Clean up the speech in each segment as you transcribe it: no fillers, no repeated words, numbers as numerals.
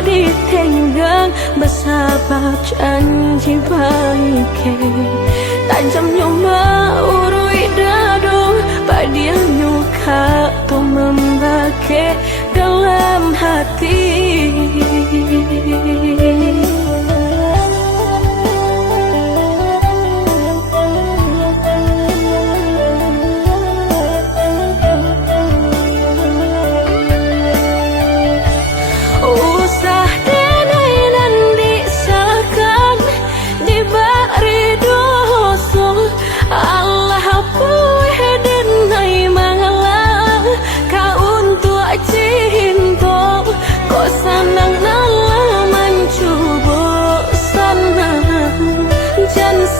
ditenggang bersabab janji baik. Tajam nyoma urui dadung padia nyuka tu membake dalam hati.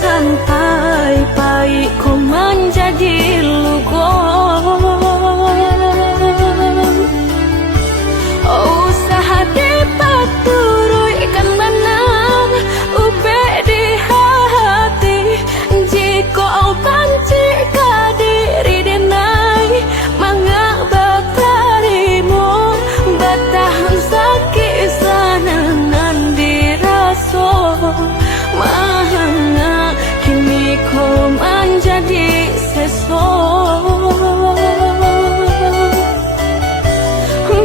Sampai ku menjadi lugo. Oh usaha dapat turunkan benang ube di hati. Jika au panci ka diri denai mangak batarimu batahan sakit sanangan diraso mahanga. Kini kau menjadi sesok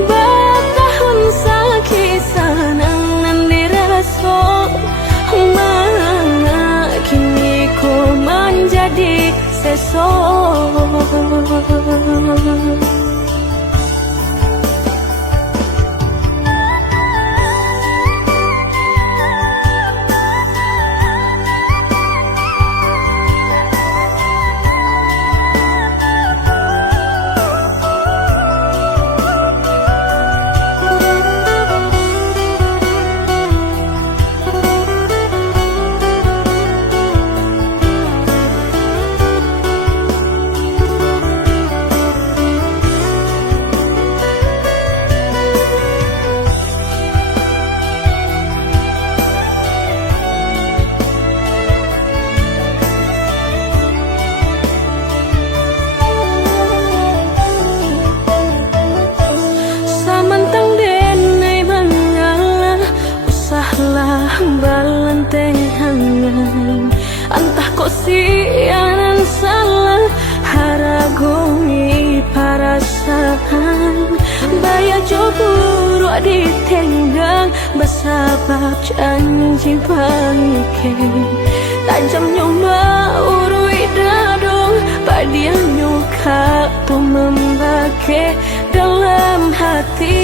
bertahun sakit sanangan dirasa mana. Kini kau menjadi sesok. Balanteng hangan antah kok sianan salah haragomi perasaan bayar joburu ditenggang bersabab janji baik. Tajam nyoma urui dadung padia nyuka tu membake dalam hati.